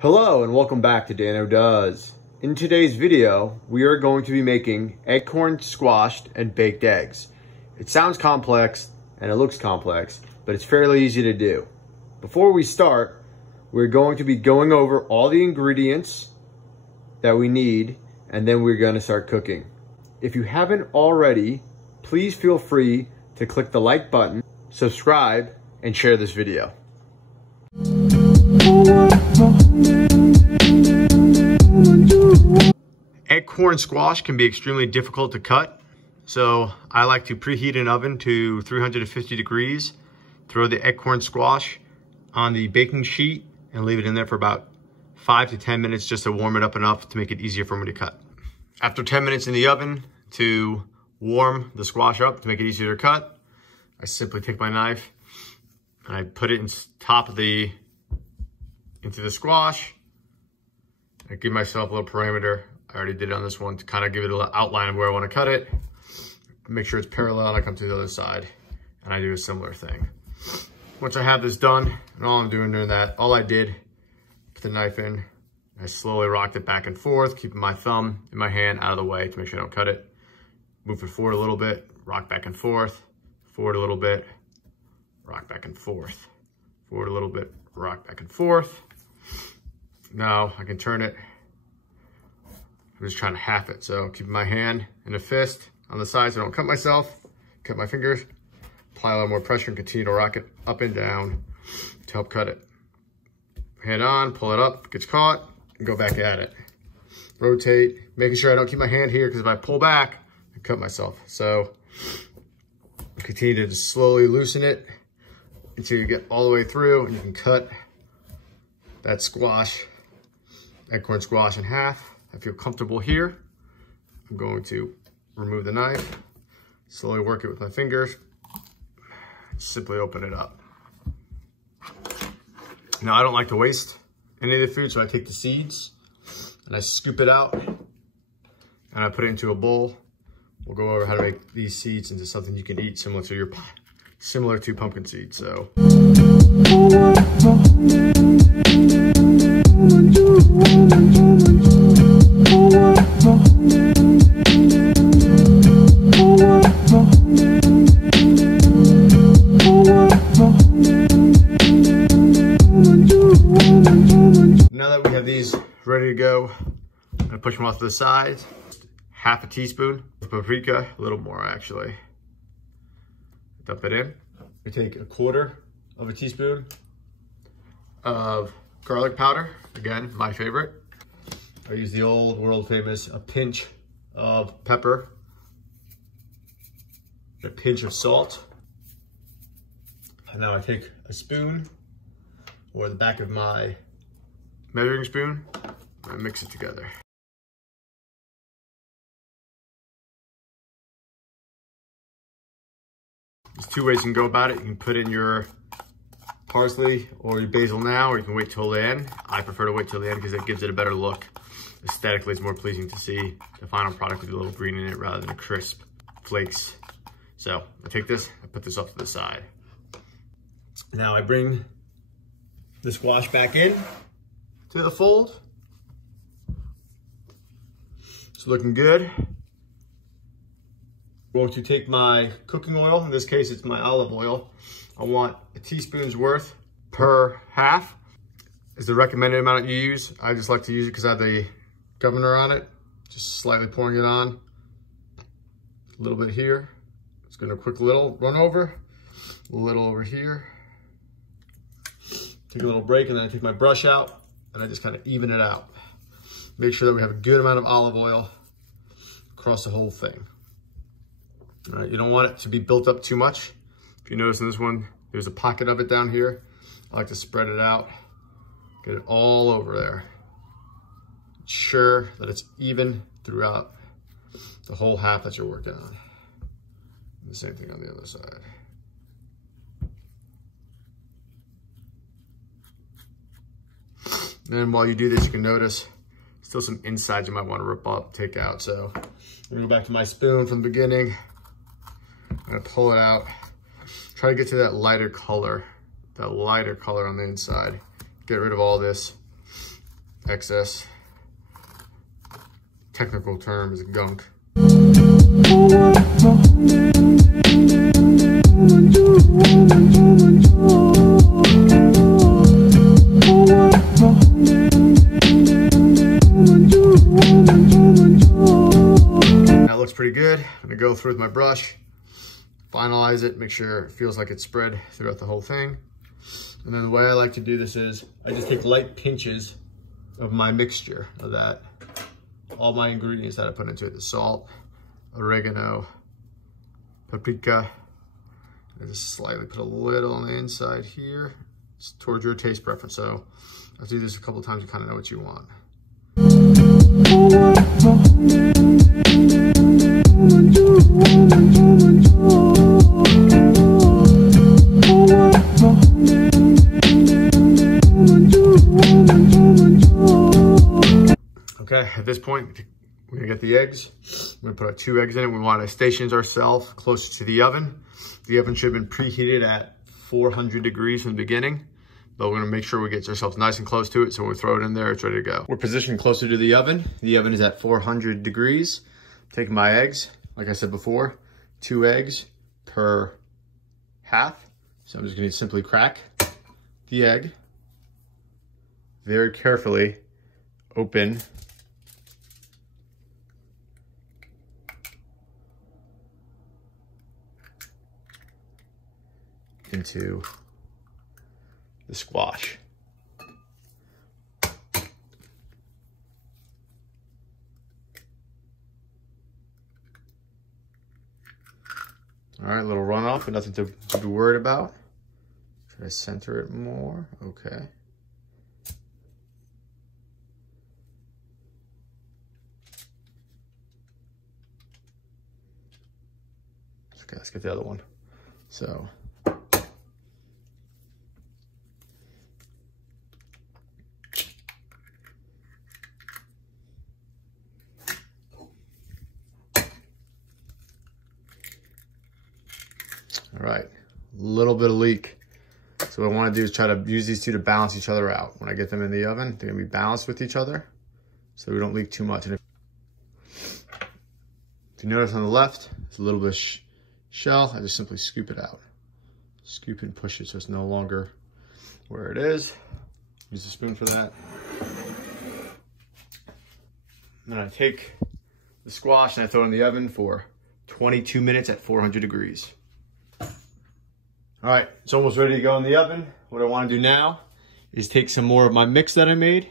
Hello and welcome back to Dano Does. In today's video, we are going to be making acorn squashed and baked eggs. It sounds complex and it looks complex, but it's fairly easy to do. Before we start, we're going to be going over all the ingredients that we need, and then we're going to start cooking. If you haven't already, please feel free to click the like button, subscribe, and share this video. Acorn squash can be extremely difficult to cut, so I like to preheat an oven to 350 degrees, throw the acorn squash on the baking sheet, and leave it in there for about 5 to 10 minutes just to warm it up enough to make it easier for me to cut. After 10 minutes in the oven to warm the squash up to make it easier to cut, I simply take my knife and I put it into the squash. I give myself a little parameter. I already did it on this one to kind of give it a little outline of where I want to cut it. Make sure it's parallel. I come to the other side and I do a similar thing. Once I have this done, and all I'm doing during that, all I did, put the knife in, I slowly rocked it back and forth, keeping my thumb in my hand out of the way to make sure I don't cut it. Move it forward a little bit, rock back and forth, forward a little bit, rock back and forth, forward a little bit, rock back and forth. Now I can turn it. I'm just trying to half it. So keep my hand in a fist on the side so I don't cut myself, cut my fingers, apply a little more pressure and continue to rock it up and down to help cut it. Hand on, pull it up, gets caught, and go back at it. Rotate, making sure I don't keep my hand here because if I pull back, I cut myself. So continue to just slowly loosen it until you get all the way through and you can cut that squash, acorn squash, in half. I feel comfortable here. I'm going to remove the knife, slowly work it with my fingers, simply open it up. Now I don't like to waste any of the food, so I take the seeds and I scoop it out and I put it into a bowl. We'll go over how to make these seeds into something you can eat similar to pumpkin seeds. So now that we have these ready to go, I'm gonna push them off to the sides. Half a teaspoon of paprika, a little more actually. Dump it in. We take a quarter of a teaspoon of garlic powder. Again, my favorite. I use the old world famous, a pinch of pepper, a pinch of salt. And now I take a spoon or the back of my measuring spoon and I mix it together. There's two ways you can go about it. You can put in your parsley or your basil now, or you can wait till the end. I prefer to wait till the end because it gives it a better look. Aesthetically, it's more pleasing to see the final product with a little green in it rather than crisp flakes. So I take this, I put this off to the side. Now I bring the squash back in to the fold. It's looking good. I'm going to take my cooking oil. In this case, it's my olive oil. I want a teaspoon's worth per half is the recommended amount you use. I just like to use it because I have the governor on it. Just slightly pouring it on. A little bit here. It's going to quick little run over. A little over here. Take a little break and then I take my brush out and I just kind of even it out. Make sure that we have a good amount of olive oil across the whole thing. All right, you don't want it to be built up too much. If you notice in this one, there's a pocket of it down here. I like to spread it out, get it all over there. Ensure that it's even throughout the whole half that you're working on. And the same thing on the other side. And while you do this, you can notice still some insides you might want to rip up, take out. So I'm gonna go back to my spoon from the beginning. I'm gonna pull it out. Try to get to that lighter color on the inside. Get rid of all this excess. Technical term is gunk. That looks pretty good. I'm gonna go through with my brush, finalize it, make sure it feels like it's spread throughout the whole thing. And then the way I like to do this is I just take light pinches of my mixture of that. All my ingredients that I put into it, the salt, oregano, paprika. I just slightly put a little on the inside here. It's towards your taste preference. So I'll do this a couple times, you kind of know what you want. Okay, at this point, we're gonna get the eggs. We're gonna put our 2 eggs in it. We wanna station ourselves close to the oven. The oven should have been preheated at 400 degrees from the beginning, but we're gonna make sure we get ourselves nice and close to it, so when we throw it in there, it's ready to go. We're positioned closer to the oven. The oven is at 400 degrees. Taking my eggs, like I said before, 2 eggs per half. So I'm just gonna simply crack the egg, very carefully open into the squash. All right, a little runoff, but nothing to be worried about. Should I center it more? Okay. Okay, let's get the other one. So. All right, a little bit of leak. So what I want to do is try to use these two to balance each other out. When I get them in the oven, they're gonna be balanced with each other so we don't leak too much. And if you notice on the left, it's a little bit of shell. I just simply scoop it out. Scoop and push it so it's no longer where it is. Use a spoon for that. And then I take the squash and I throw it in the oven for 22 minutes at 400 degrees. All right, it's almost ready to go in the oven. What I want to do now is take some more of my mix that I made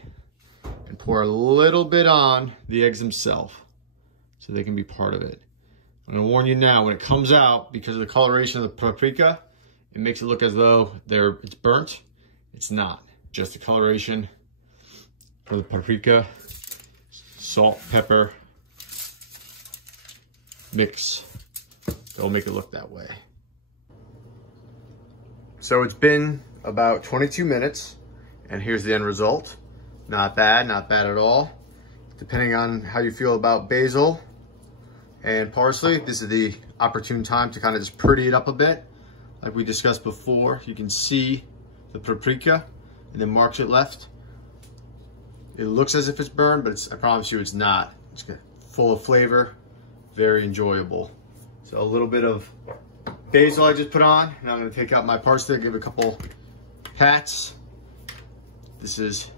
and pour a little bit on the eggs themselves so they can be part of it. I'm gonna warn you now, when it comes out, because of the coloration of the paprika, it makes it look as though it's burnt. It's not, just the coloration for the paprika, salt, pepper, mix. That'll make it look that way. So it's been about 22 minutes and here's the end result. Not bad at all. Depending on how you feel about basil and parsley, this is the opportune time to kind of just pretty it up a bit. Like we discussed before, you can see the paprika and the marks it left. It looks as if it's burned, but I promise you it's not. It's full of flavor, very enjoyable. So a little bit of basil I just put on, and I'm gonna take out my parsley, give it a couple pats. This is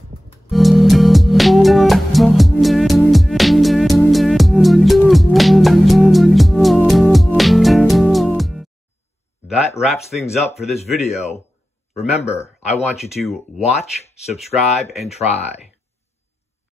that wraps things up for this video. Remember, I want you to watch, subscribe, and try.